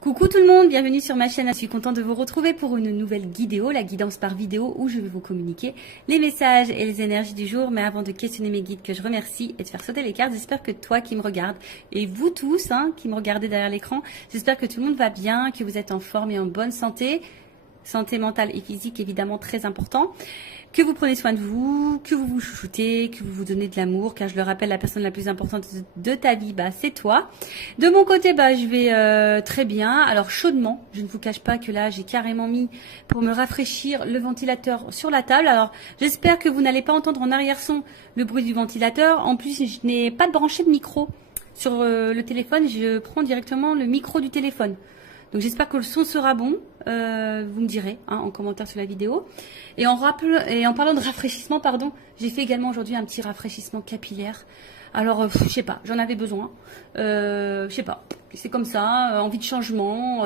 Coucou tout le monde, bienvenue sur ma chaîne. Je suis contente de vous retrouver pour une nouvelle vidéo, la guidance par vidéo, où je vais vous communiquer les messages et les énergies du jour. Mais avant de questionner mes guides que je remercie et de faire sauter les cartes, j'espère que toi qui me regardes et vous tous qui me regardez derrière l'écran, j'espère que tout le monde va bien, que vous êtes en forme et en bonne santé. Santé mentale et physique évidemment très important. Que vous prenez soin de vous, que vous vous chouchoutez, que vous vous donnez de l'amour, car je le rappelle, la personne la plus importante de ta vie, c'est toi. De mon côté, je vais très bien. Alors chaudement, je ne vous cache pas que là, j'ai carrément mis pour me rafraîchir le ventilateur sur la table. Alors j'espère que vous n'allez pas entendre en arrière-son le bruit du ventilateur. En plus, je n'ai pas de branché de micro sur le téléphone. Je prends directement le micro du téléphone. Donc j'espère que le son sera bon, vous me direz en commentaire sur la vidéo. Et en parlant de rafraîchissement, j'ai fait également aujourd'hui un petit rafraîchissement capillaire. Alors, je sais pas, j'en avais besoin. Je sais pas, c'est comme ça, envie de changement,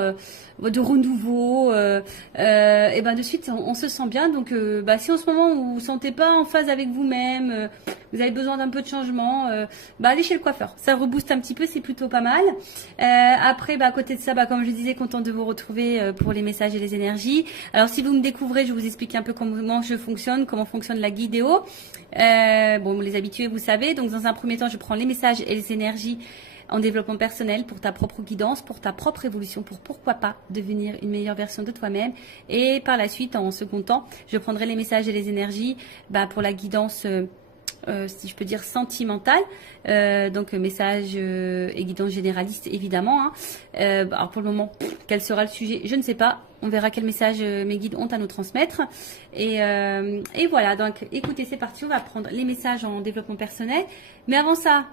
de renouveau. Et de suite, on se sent bien. Donc, si en ce moment vous vous sentez pas en phase avec vous-même, vous avez besoin d'un peu de changement, allez chez le coiffeur. Ça rebooste un petit peu, c'est plutôt pas mal. Après, à côté de ça, comme je disais, contente de vous retrouver pour les messages et les énergies. Alors, si vous me découvrez, je vous explique un peu comment je fonctionne, comment fonctionne la guidéo. Les habitués, vous savez. Donc, dans un premier temps, je prends les messages et les énergies en développement personnel pour ta propre guidance, pour ta propre évolution, pour pourquoi pas devenir une meilleure version de toi-même. Et par la suite, en second temps, je prendrai les messages et les énergies pour la guidance si je peux dire sentimentale, donc message et guidance généraliste évidemment. Alors pour le moment, quel sera le sujet, je ne sais pas. On verra quel message mes guides ont à nous transmettre. Et voilà, donc écoutez, c'est parti, on va prendre les messages en développement personnel. Mais avant ça,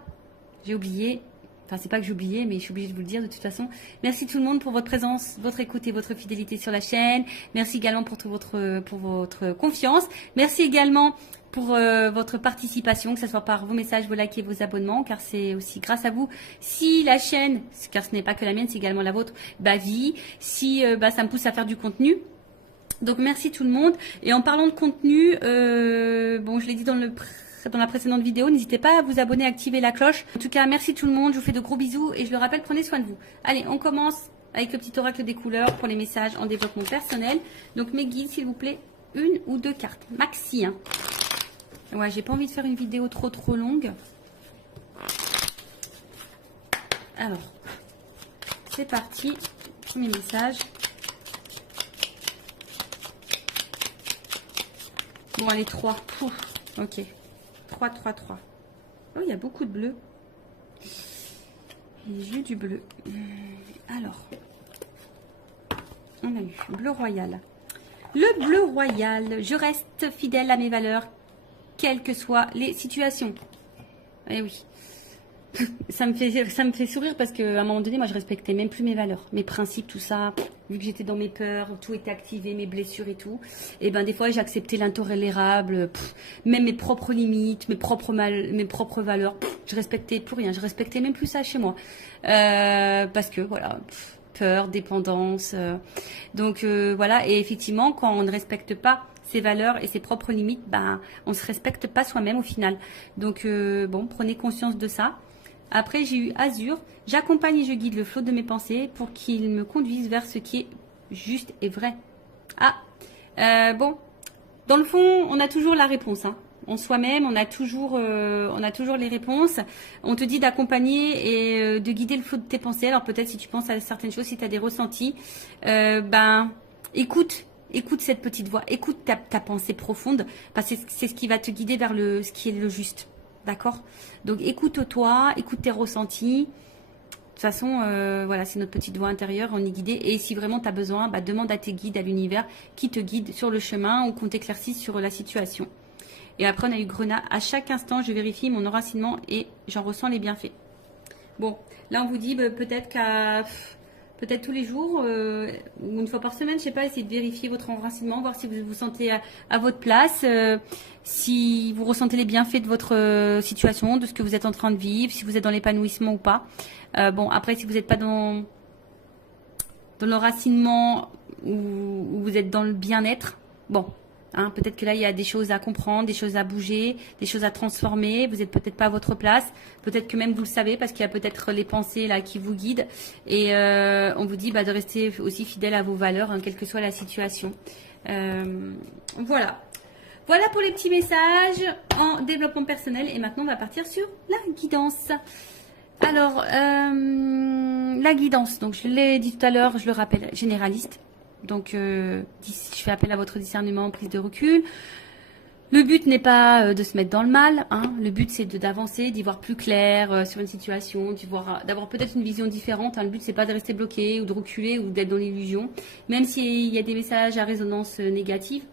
j'ai oublié. Enfin, c'est pas que j'ai oublié, mais je suis obligée de vous le dire de toute façon. Merci tout le monde pour votre présence, votre écoute et votre fidélité sur la chaîne. Merci également pour votre confiance. Merci également pour votre participation, que ce soit par vos messages, vos likes et vos abonnements, car c'est aussi grâce à vous si la chaîne, car ce n'est pas que la mienne, c'est également la vôtre, vit, si ça me pousse à faire du contenu. Donc merci tout le monde. Et en parlant de contenu, je l'ai dit dans la précédente vidéo, n'hésitez pas à vous abonner, activer la cloche. En tout cas, merci tout le monde, je vous fais de gros bisous et je le rappelle, prenez soin de vous. Allez, on commence avec le petit oracle des couleurs pour les messages en développement personnel. Donc mes guides, s'il vous plaît, une ou deux cartes, maxi. Ouais, j'ai pas envie de faire une vidéo trop longue. Alors, c'est parti. Premier message. Bon, allez, 3. Ok. 3. Oh, il y a beaucoup de bleu. Les yeux du bleu. Alors, on a eu bleu royal. Le bleu royal. Je reste fidèle à mes valeurs, quelles que soient les situations. Eh oui. Ça me fait sourire parce qu'à un moment donné, moi, je respectais même plus mes valeurs, mes principes, tout ça. Vu que j'étais dans mes peurs, tout était activé, mes blessures et tout. Et des fois, j'acceptais l'intolérable, même mes propres limites, mes propres valeurs. Je respectais plus rien. Je respectais même plus ça chez moi. Parce que, voilà, peur, dépendance. Donc, voilà. Et effectivement, quand on ne respecte pas ses valeurs et ses propres limites, on ne se respecte pas soi-même au final. Donc, prenez conscience de ça. Après, j'ai eu Azur. J'accompagne et je guide le flot de mes pensées pour qu'il me conduise vers ce qui est juste et vrai. Dans le fond, on a toujours la réponse. En soi-même, on a toujours les réponses. On te dit d'accompagner et de guider le flot de tes pensées. Alors peut-être si tu penses à certaines choses, si tu as des ressentis, écoute cette petite voix, écoute ta pensée profonde, parce que c'est ce qui va te guider vers ce qui est le juste. D'accord? Donc écoute-toi, écoute tes ressentis. De toute façon, voilà, c'est notre petite voix intérieure, on est guidé. Et si vraiment tu as besoin, demande à tes guides, à l'univers, qui te guide sur le chemin ou qu'on t'éclaircisse sur la situation. Et après, on a eu Grenat. À chaque instant, je vérifie mon enracinement et j'en ressens les bienfaits. Bon, là, on vous dit peut-être tous les jours, ou une fois par semaine, je sais pas, essayez de vérifier votre enracinement, voir si vous vous sentez à votre place, si vous ressentez les bienfaits de votre situation, de ce que vous êtes en train de vivre, si vous êtes dans l'épanouissement ou pas. Après, si vous n'êtes pas dans l'enracinement ou vous êtes dans le bien-être, Hein, peut-être que là, il y a des choses à comprendre, des choses à bouger, des choses à transformer. Vous n'êtes peut-être pas à votre place. Peut-être que même vous le savez parce qu'il y a peut-être les pensées là qui vous guident. Et on vous dit de rester aussi fidèle à vos valeurs, hein, quelle que soit la situation. Voilà. Voilà pour les petits messages en développement personnel. Et maintenant, on va partir sur la guidance. Alors, la guidance. Donc, je l'ai dit tout à l'heure, je le rappelle, généraliste. Donc, je fais appel à votre discernement, prise de recul. Le but n'est pas de se mettre dans le mal. Hein. Le but, c'est d'avancer, d'y voir plus clair sur une situation, d'avoir peut-être une vision différente. Hein. Le but, c'est pas de rester bloqué ou de reculer ou d'être dans l'illusion. Même s'il y a des messages à résonance négative.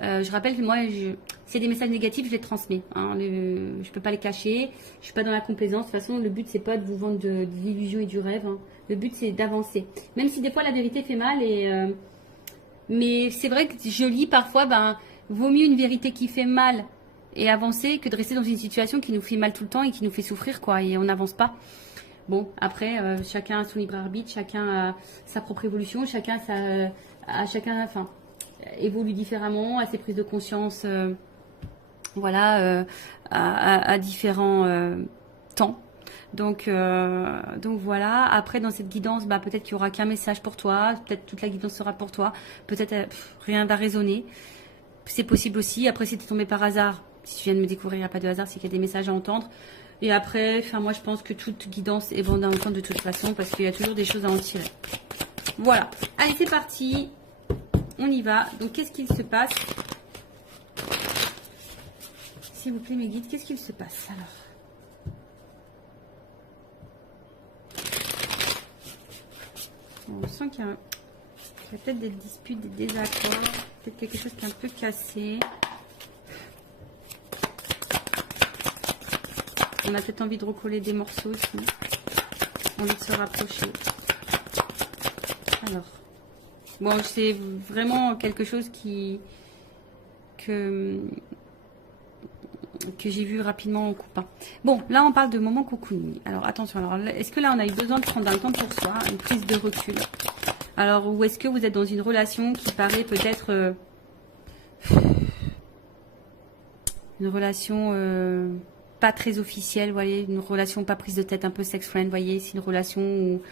Je rappelle que moi, s'il y a des messages négatifs, je les transmets. Hein. Je peux pas les cacher. Je suis pas dans la complaisance. De toute façon, le but, c'est pas de vous vendre de l'illusion et du rêve. Hein. Le but, c'est d'avancer. Même si des fois, la vérité fait mal. Mais c'est vrai que je lis parfois, vaut mieux une vérité qui fait mal et avancer que de rester dans une situation qui nous fait mal tout le temps et qui nous fait souffrir, quoi. Et on n'avance pas. Bon, après, chacun a son libre arbitre, chacun a sa propre évolution, chacun évolue différemment, a ses prises de conscience, à différents temps. Donc voilà. Après, dans cette guidance, peut-être qu'il n'y aura qu'un message pour toi, peut-être toute la guidance sera pour toi, peut-être rien va résonner. C'est possible aussi. Après, si tu es tombé par hasard, si tu viens de me découvrir, il n'y a pas de hasard, c'est qu'il y a des messages à entendre. Et après, moi, je pense que toute guidance est bonne à entendre de toute façon, parce qu'il y a toujours des choses à en tirer. Voilà. Allez, c'est parti. On y va. Donc, qu'est-ce qu'il se passe? S'il vous plaît, mes guides, qu'est-ce qu'il se passe alors? On sent qu'il y a peut-être des disputes, des désaccords, peut-être quelque chose qui est un peu cassé. On a peut-être envie de recoller des morceaux aussi. Envie de se rapprocher. Alors, bon, c'est vraiment quelque chose que j'ai vu rapidement en coupant. Bon, là, on parle de moment cocooning. Alors, attention. Alors, est-ce que là, on a eu besoin de prendre un temps pour soi, une prise de recul? Alors, ou est-ce que vous êtes dans une relation qui paraît peut-être une relation pas très officielle, vous voyez, une relation pas prise de tête, un peu sex friend, vous voyez, c'est une relation où,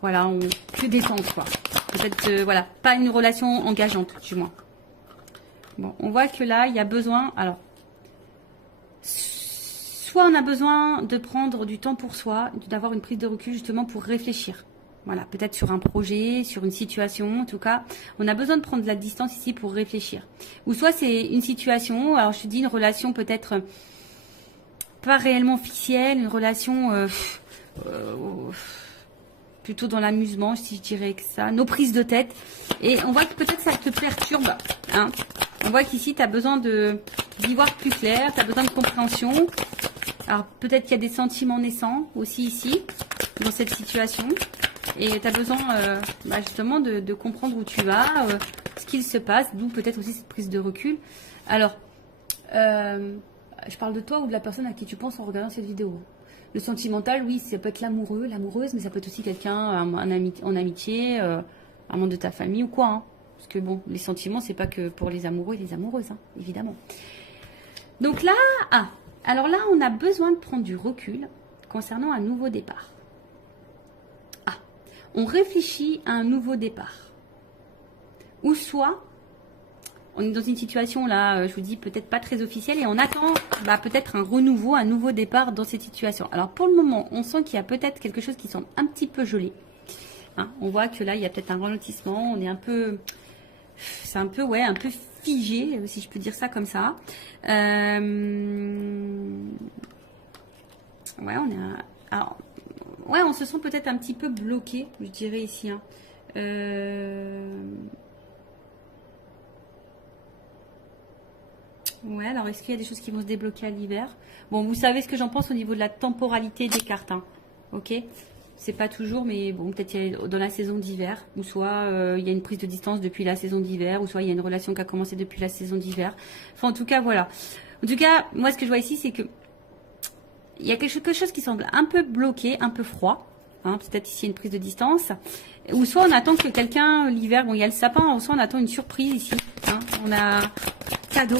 voilà, on que détente, quoi. Peut-être, voilà, pas une relation engageante, du moins. Bon, on voit que là, il y a besoin, alors, soit on a besoin de prendre du temps pour soi, d'avoir une prise de recul justement pour réfléchir. Voilà, peut-être sur un projet, sur une situation, en tout cas, on a besoin de prendre de la distance ici pour réfléchir. Ou soit c'est une situation, alors je te dis une relation peut-être pas réellement officielle, une relation plutôt dans l'amusement, si je dirais que ça, nos prises de tête. Et on voit que peut-être ça te perturbe, hein. On voit qu'ici, tu as besoin d'y voir plus clair, tu as besoin de compréhension. Alors, peut-être qu'il y a des sentiments naissants aussi ici, dans cette situation. Et tu as besoin justement de comprendre où tu vas, ce qu'il se passe, d'où peut-être aussi cette prise de recul. Alors, je parle de toi ou de la personne à qui tu penses en regardant cette vidéo. Le sentimental, oui, ça peut être l'amoureux, l'amoureuse, mais ça peut être aussi quelqu'un en amitié, un membre de ta famille ou quoi, hein. Parce que bon, les sentiments, c'est pas que pour les amoureux et les amoureuses, hein, évidemment. Donc là, alors là, on a besoin de prendre du recul concernant un nouveau départ. On réfléchit à un nouveau départ. Ou soit, on est dans une situation là, je vous dis, peut-être pas très officielle, et on attend peut-être un renouveau, un nouveau départ dans cette situation. Alors pour le moment, on sent qu'il y a peut-être quelque chose qui semble un petit peu gelé. Hein, on voit que là, il y a peut-être un ralentissement, on est un peu... C'est un peu, un peu figé, si je peux dire ça comme ça. Ouais, on est... Alors, ouais, on se sent peut-être un petit peu bloqué, je dirais ici. Hein. Ouais, alors est-ce qu'il y a des choses qui vont se débloquer à l'hiver? Bon, vous savez ce que j'en pense au niveau de la temporalité des cartes. Hein. Ok? C'est pas toujours, mais bon, peut-être dans la saison d'hiver, ou soit il y a une prise de distance depuis la saison d'hiver, ou soit il y a une relation qui a commencé depuis la saison d'hiver. Enfin, en tout cas, voilà. En tout cas, moi, ce que je vois ici, c'est que il y a quelque chose qui semble un peu bloqué, un peu froid. Hein, peut-être ici une prise de distance. Ou soit on attend que quelqu'un, l'hiver, bon, il y a le sapin, ou soit on attend une surprise ici. Hein. On a cadeau.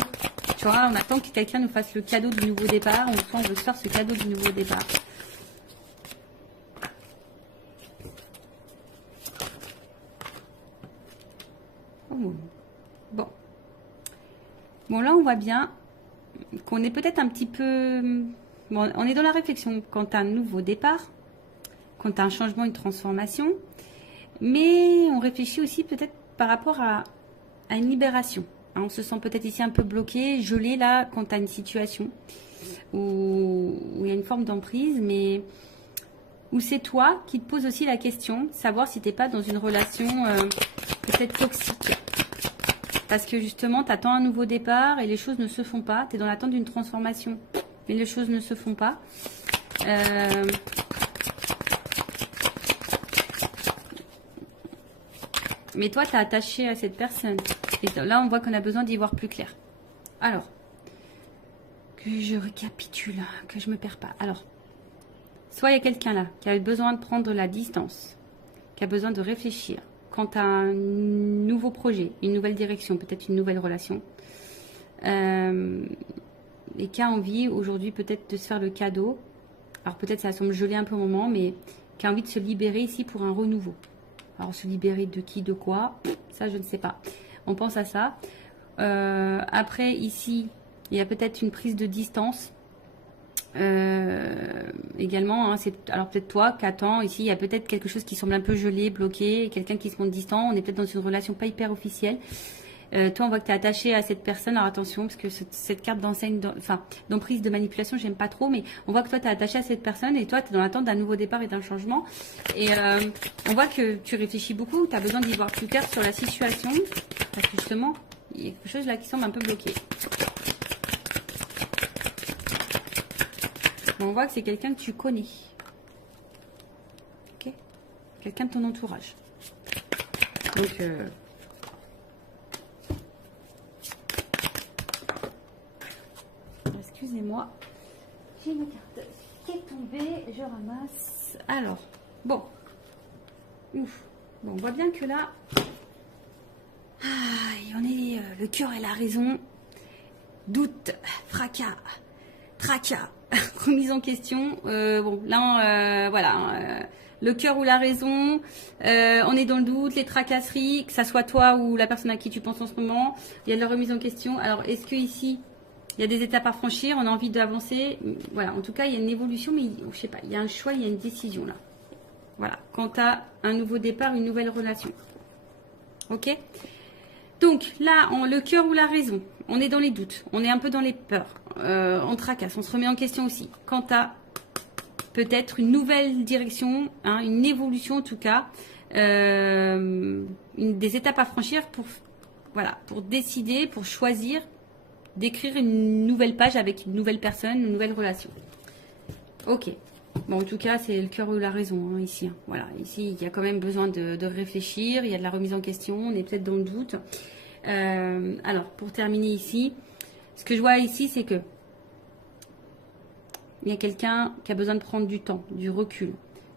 Tu vois, on attend que quelqu'un nous fasse le cadeau du nouveau départ. On veut se faire ce cadeau du nouveau départ. Oh. Bon. Bon, là, on voit bien qu'on est peut-être un petit peu... Bon, on est dans la réflexion quant à un nouveau départ, quant à un changement, une transformation. Mais on réfléchit aussi peut-être par rapport à une libération. On se sent peut-être ici un peu bloqué, gelé là, quant à une situation où il y a une forme d'emprise, mais où c'est toi qui te poses aussi la question, savoir si tu n'es pas dans une relation peut-être toxique. Parce que justement, tu attends un nouveau départ et les choses ne se font pas. Tu es dans l'attente d'une transformation, mais les choses ne se font pas. Mais toi, tu es attaché à cette personne. Et là, on voit qu'on a besoin d'y voir plus clair. Alors, que je récapitule, que je ne me perds pas. Alors, soit il y a quelqu'un là qui a besoin de prendre la distance, qui a besoin de réfléchir quant à un nouveau projet, une nouvelle direction, peut-être une nouvelle relation. Et qui a envie aujourd'hui peut-être de se faire le cadeau. Alors peut-être ça semble gelé un peu au moment, mais qui a envie de se libérer ici pour un renouveau. Alors se libérer de qui, de quoi, ça je ne sais pas. On pense à ça. Après ici, il y a peut-être une prise de distance. Également, hein, alors peut-être toi qui attends, ici il y a peut-être quelque chose qui semble un peu gelé, bloqué, quelqu'un qui se montre distant, on est peut-être dans une relation pas hyper officielle. Toi on voit que tu es attaché à cette personne, alors attention parce que cette carte d'enseigne, d'emprise, de manipulation, j'aime pas trop, mais on voit que toi tu es attaché à cette personne et toi tu es dans l'attente d'un nouveau départ et d'un changement. Et on voit que tu réfléchis beaucoup, tu as besoin d'y voir plus clair sur la situation, parce que justement il y a quelque chose là qui semble un peu bloqué. On voit que c'est quelqu'un que tu connais. Ok, quelqu'un de ton entourage. Donc, excusez-moi, j'ai ma carte qui est tombée, je ramasse. Alors, bon. Ouf. Bon, on voit bien que là, on est le cœur et la raison. Doute, fracas, tracas. Remise en question. Bon, là, voilà. Le cœur ou la raison. On est dans le doute, les tracasseries, que ça soit toi ou la personne à qui tu penses en ce moment. Il y a de la remise en question. Alors, est-ce que ici, il y a des étapes à franchir, on a envie d'avancer. Voilà, en tout cas, il y a une évolution, mais je sais pas, il y a un choix, il y a une décision là. Voilà, quant à un nouveau départ, une nouvelle relation. Ok ? Donc là, le cœur ou la raison, on est dans les doutes, on est un peu dans les peurs, on tracasse, on se remet en question aussi. Quant à peut-être une nouvelle direction, hein, une évolution en tout cas, des étapes à franchir pour, voilà, pour décider, pour choisir d'écrire une nouvelle page avec une nouvelle personne, une nouvelle relation. Ok. Bon, en tout cas, c'est le cœur ou la raison, hein, ici. Hein. Voilà, ici, il y a quand même besoin de réfléchir, il y a de la remise en question, on est peut-être dans le doute. Alors, pour terminer ici, ce que je vois ici, c'est que il y a quelqu'un qui a besoin de prendre du temps, du recul,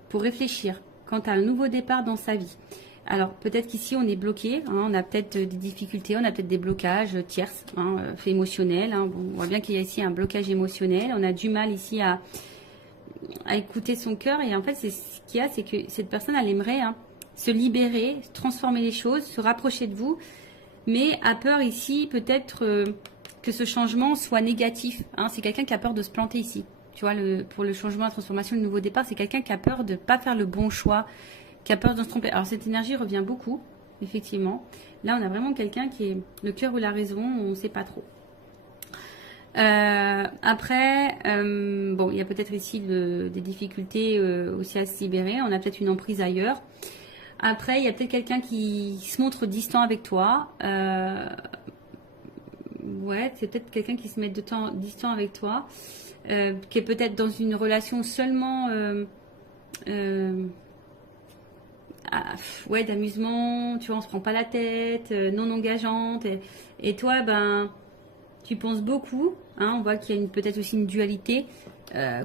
pour réfléchir quant à un nouveau départ dans sa vie. Alors, peut-être qu'ici, on est bloqué, hein, on a peut-être des difficultés, on a peut-être des blocages tierces, hein, faits émotionnels. Hein. Bon, on voit bien qu'il y a ici un blocage émotionnel. On a du mal ici à écouter son cœur. Et en fait, ce qu'il y a, c'est que cette personne, elle aimerait se libérer, transformer les choses, se rapprocher de vous, mais a peur ici, peut-être, que ce changement soit négatif. Hein. C'est quelqu'un qui a peur de se planter ici. Tu vois, pour le changement, la transformation, le nouveau départ, c'est quelqu'un qui a peur de ne pas faire le bon choix, qui a peur de se tromper. Alors cette énergie revient beaucoup, effectivement. Là, on a vraiment quelqu'un qui est le cœur ou la raison, on ne sait pas trop. Après, bon, il y a peut-être ici des difficultés aussi à se libérer. On a peut-être une emprise ailleurs. Après, il y a peut-être quelqu'un qui se montre distant avec toi. Ouais, c'est peut-être quelqu'un qui se met distant avec toi, qui est peut-être dans une relation seulement... ouais, d'amusement, tu vois, on se prend pas la tête, non engageante, et toi, ben, tu penses beaucoup, hein, on voit qu'il y a peut-être aussi une dualité,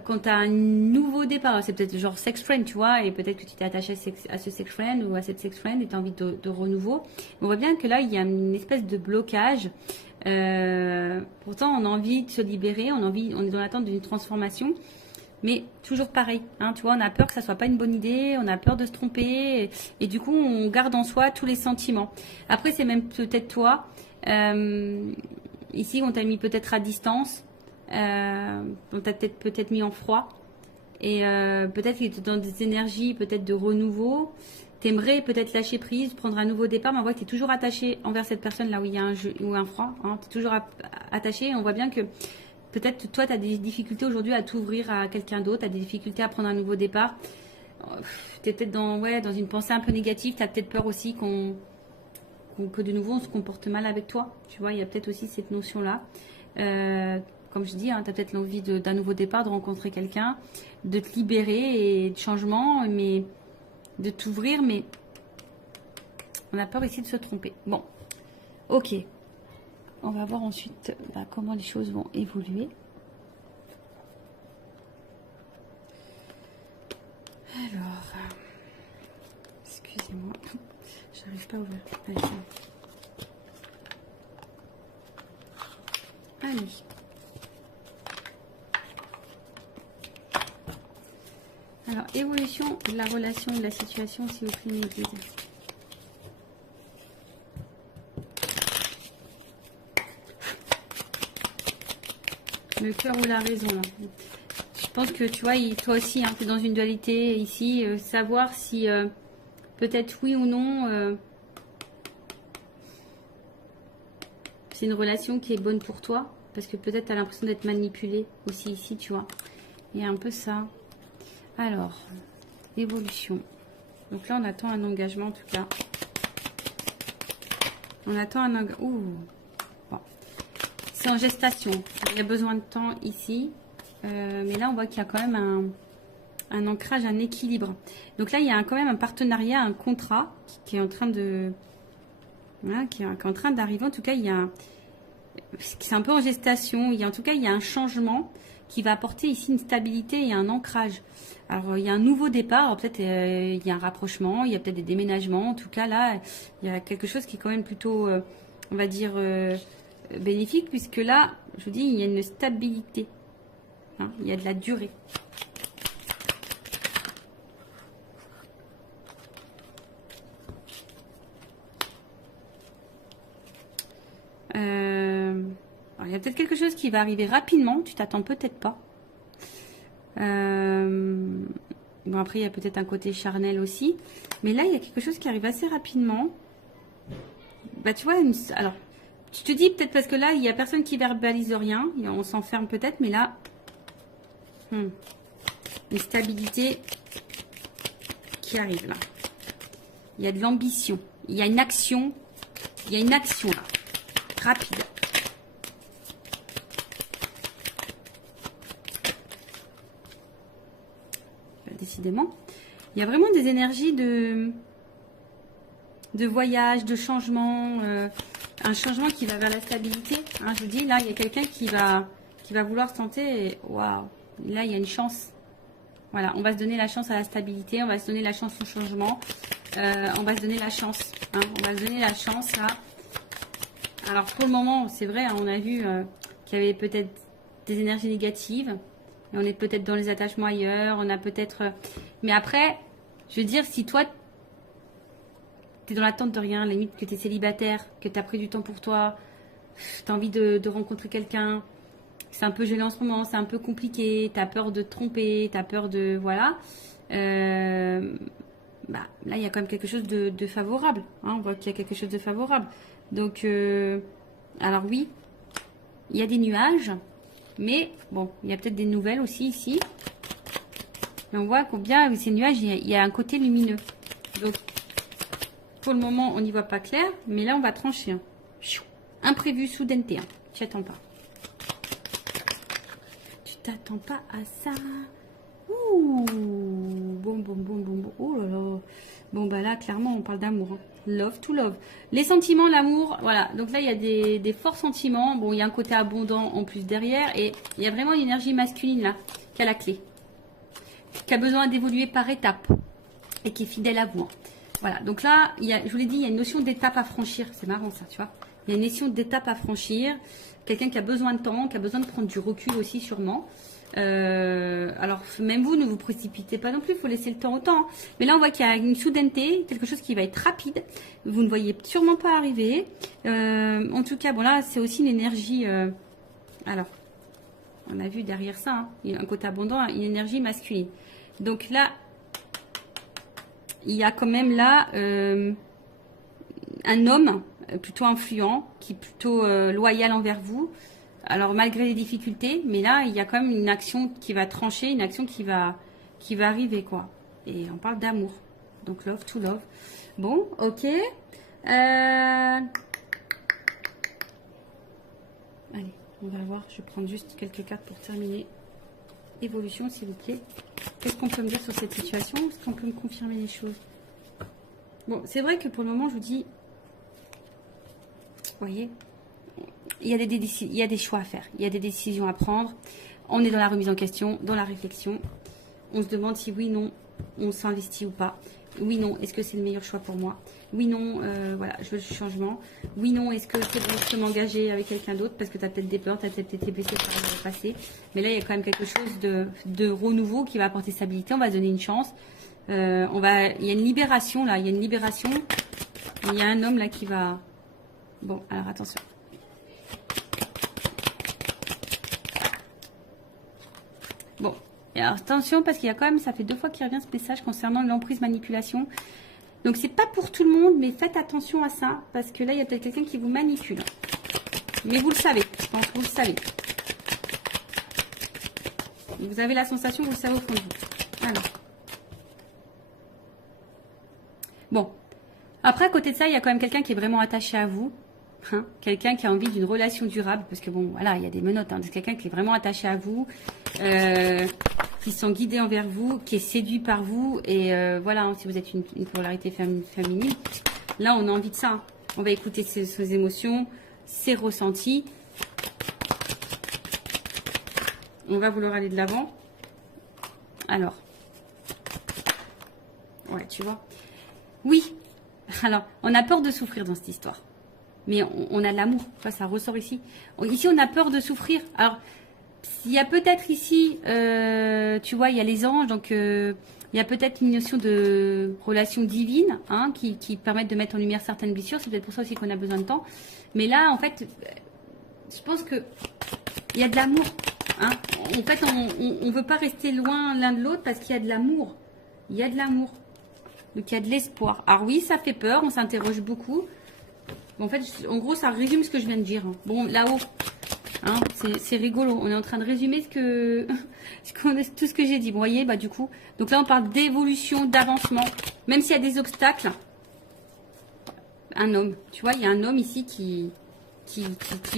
quand tu as un nouveau départ, c'est peut-être genre sex friend, tu vois, et peut-être que tu t'es attaché à ce sex friend ou à cette sex friend et tu as envie de renouveau. On voit bien que là, il y a une espèce de blocage, Pourtant, on a envie de se libérer, on est dans l'attente d'une transformation. Mais toujours pareil, hein, tu vois, on a peur que ça soit pas une bonne idée, on a peur de se tromper, et du coup, on garde en soi tous les sentiments. Après, c'est même peut-être toi, ici, on t'a mis peut-être à distance, on t'a peut-être mis en froid, et peut-être que tu es dans des énergies peut-être de renouveau. T'aimerais peut-être lâcher prise, prendre un nouveau départ, mais on voit que tu es toujours attaché envers cette personne là où il y a un jeu ou un froid. Hein, tu es toujours attaché, et on voit bien que peut-être toi, tu as des difficultés aujourd'hui à t'ouvrir à quelqu'un d'autre, tu as des difficultés à prendre un nouveau départ. Tu es peut-être dans une pensée un peu négative, tu as peut-être peur aussi que de nouveau on se comporte mal avec toi. Tu vois, il y a peut-être aussi cette notion-là. Comme je dis, hein, tu as peut-être l'envie d'un nouveau départ, de rencontrer quelqu'un, de te libérer et de changement, mais de t'ouvrir, mais on a peur ici de se tromper. Bon, ok. On va voir ensuite comment les choses vont évoluer. Alors, excusez-moi, j'arrive pas à ouvrir. Allez. Alors, évolution de la relation, de la situation, s'il vous plaît, mes guides. Le cœur ou la raison. Là. Je pense que tu vois, toi aussi, hein, tu es dans une dualité ici. Savoir si peut-être oui ou non, c'est une relation qui est bonne pour toi. Parce que peut-être tu as l'impression d'être manipulé aussi ici, tu vois. Il y a un peu ça. Alors, évolution. Donc là, on attend un engagement en tout cas. On attend un engagement. Ouh. Bon. C'est en gestation. Il y a besoin de temps ici. Mais là, on voit qu'il y a quand même un ancrage, un équilibre. Donc là, il y a quand même un partenariat, un contrat qui est en train de... Voilà, qui est en train d'arriver. En tout cas, il y a... C'est un peu en gestation. En tout cas, il y a un changement qui va apporter ici une stabilité et un ancrage. Alors, il y a un nouveau départ, peut-être il y a un rapprochement, il y a peut-être des déménagements. En tout cas, là, il y a quelque chose qui est quand même plutôt, on va dire, bénéfique, puisque là, je vous dis, il y a une stabilité. Hein, il y a de la durée. Alors, il y a peut-être quelque chose qui va arriver rapidement, tu t'attends peut-être pas. Bon, après, il y a peut-être un côté charnel aussi. Mais là, il y a quelque chose qui arrive assez rapidement. Bah, tu vois, alors, tu te dis peut-être parce que là, il n'y a personne qui verbalise rien. On s'enferme peut-être, mais là, une stabilité qui arrive là. Il y a de l'ambition. Il y a une action. Il y a une action là. Rapide. Décidément. Il y a vraiment des énergies de voyage, de changement, un changement qui va vers la stabilité. Hein, je vous dis, là, il y a quelqu'un qui va vouloir tenter. Waouh, là, il y a une chance. Voilà, on va se donner la chance à la stabilité, on va se donner la chance au changement, on va se donner la chance. Hein, on va se donner la chance là. Alors, pour le moment, c'est vrai, hein, on a vu qu'il y avait peut-être des énergies négatives. On est peut-être dans les attachements ailleurs, on a peut-être... Mais après, je veux dire, si toi, tu es dans l'attente de rien, limite que tu es célibataire, que tu as pris du temps pour toi, tu as envie de rencontrer quelqu'un, c'est un peu gelé en ce moment, c'est un peu compliqué, tu as peur de te tromper, tu as peur de... Voilà. Là, il y a quand même quelque chose de favorable. Hein, on voit qu'il y a quelque chose de favorable. Donc, alors oui, il y a des nuages. Mais bon, il y a peut-être des nouvelles aussi ici. Mais on voit combien ces nuages, il y a un côté lumineux. Donc, pour le moment, on n'y voit pas clair. Mais là, on va trancher. Hein. Imprévu, soudaineté. Hein. Tu t'attends pas. Tu t'attends pas à ça. Ouh. Bon. Oh là là. Bon, bah là, clairement, on parle d'amour. Hein. Love to love. Les sentiments, l'amour, voilà. Donc là, il y a des forts sentiments. Bon, il y a un côté abondant en plus derrière. Et il y a vraiment une énergie masculine là, qui a la clé. Qui a besoin d'évoluer par étapes. Et qui est fidèle à vous. Hein. Voilà. Donc là, je vous l'ai dit, il y a une notion d'étape à franchir. C'est marrant ça, tu vois. Il y a une notion d'étape à franchir. Quelqu'un qui a besoin de temps, qui a besoin de prendre du recul aussi sûrement. Alors même vous, ne vous précipitez pas non plus, il faut laisser le temps au temps. Hein. Mais là, on voit qu'il y a une soudaineté, quelque chose qui va être rapide. Vous ne voyez sûrement pas arriver. En tout cas, bon là, c'est aussi une énergie... alors, on a vu derrière ça, hein, il y a un côté abondant, une énergie masculine. Donc là, il y a quand même là un homme plutôt influent, qui est plutôt loyal envers vous. Alors malgré les difficultés, mais là il y a quand même une action qui va trancher, une action qui va arriver quoi. Et on parle d'amour, donc love to love. Bon, ok. Allez, on va voir. Je vais prendre juste quelques cartes pour terminer. Évolution, s'il vous plaît. Qu'est-ce qu'on peut me dire sur cette situation? Est-ce qu'on peut me confirmer les choses? Bon, c'est vrai que pour le moment, je vous dis, vous voyez, il y a des choix à faire, il y a des décisions à prendre. On est dans la remise en question, dans la réflexion. On se demande si oui, non, on s'investit ou pas. Oui, non, est-ce que c'est le meilleur choix pour moi? Oui, non, voilà, je veux le changement. Oui, non, est-ce que c'est bon, je peux m'engager avec quelqu'un d'autre? Parce que tu as peut-être des peurs, tu as peut-être été blessé par le passé. Mais là, il y a quand même quelque chose de renouveau qui va apporter stabilité. On va se donner une chance. Il y a une libération là, il y a une libération. Il y a un homme là qui va... Bon, alors attention. Bon, et alors attention parce qu'il y a quand même, ça fait 2 fois qu'il revient ce message concernant l'emprise manipulation. Donc c'est pas pour tout le monde, mais faites attention à ça parce que là il y a peut-être quelqu'un qui vous manipule. Mais vous le savez, je pense que vous le savez. Vous avez la sensation, vous le savez au fond de vous. Alors. Bon. Après, à côté de ça, il y a quand même quelqu'un qui est vraiment attaché à vous. Hein, quelqu'un qui a envie d'une relation durable. Parce que bon, voilà, il y a des menottes. Hein, c'est quelqu'un qui est vraiment attaché à vous. Qui sont guidés envers vous. Qui est séduit par vous. Et voilà, hein, si vous êtes une polarité féminine. Là, on a envie de ça. Hein. On va écouter ses émotions. Ses ressentis. On va vouloir aller de l'avant. Alors. Ouais, tu vois. Oui. Alors, on a peur de souffrir dans cette histoire. Mais on a de l'amour. Enfin, ça ressort ici. Ici, on a peur de souffrir. Alors, il y a peut-être ici, tu vois, il y a les anges. Donc, il y a peut-être une notion de relation divine hein, qui permettent de mettre en lumière certaines blessures. C'est peut-être pour ça aussi qu'on a besoin de temps. Mais là, en fait, je pense que il y a de l'amour. Hein. En fait, on ne veut pas rester loin l'un de l'autre parce qu'il y a de l'amour. Il y a de l'amour. Donc, il y a de l'espoir. Alors oui, ça fait peur, on s'interroge beaucoup. En fait, en gros, ça résume ce que je viens de dire. Bon, là-haut, hein, c'est rigolo. On est en train de résumer tout ce que j'ai dit. Vous voyez, bah du coup. Donc là, on parle d'évolution, d'avancement. Même s'il y a des obstacles. Un homme. Tu vois, il y a un homme ici qui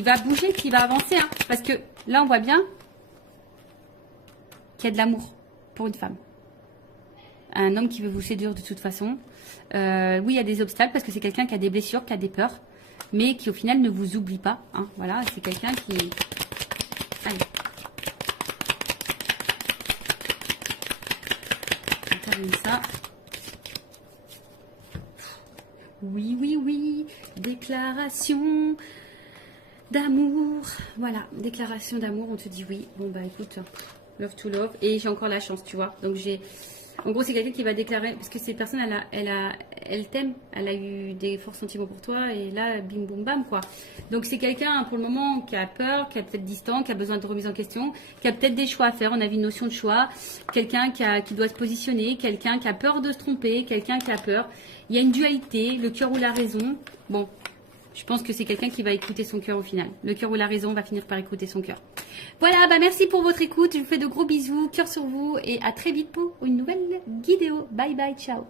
va bouger, qui va avancer. Hein, parce que là, on voit bien qu'il y a de l'amour pour une femme. Un homme qui veut vous séduire de toute façon. Oui, il y a des obstacles parce que c'est quelqu'un qui a des blessures, qui a des peurs, mais qui au final ne vous oublie pas. Hein. Voilà, c'est quelqu'un qui... Allez. On termine ça. Oui, oui, oui. Déclaration d'amour. Voilà, déclaration d'amour, on te dit oui. Bon, bah écoute, love to love. Et j'ai encore la chance, tu vois. Donc j'ai... En gros, c'est quelqu'un qui va déclarer, parce que cette personne, elle t'aime, elle a eu des forts sentiments pour toi, et là, bim, boum, bam, quoi. Donc, c'est quelqu'un, pour le moment, qui a peur, qui est peut-être distant, qui a besoin de remise en question, qui a peut-être des choix à faire. On a vu une notion de choix. Quelqu'un qui doit se positionner, quelqu'un qui a peur de se tromper, quelqu'un qui a peur. Il y a une dualité, le cœur ou la raison. Bon, je pense que c'est quelqu'un qui va écouter son cœur au final. Le cœur ou la raison va finir par écouter son cœur. Voilà, bah merci pour votre écoute. Je vous fais de gros bisous, cœur sur vous et à très vite pour une nouvelle vidéo. Bye bye, ciao.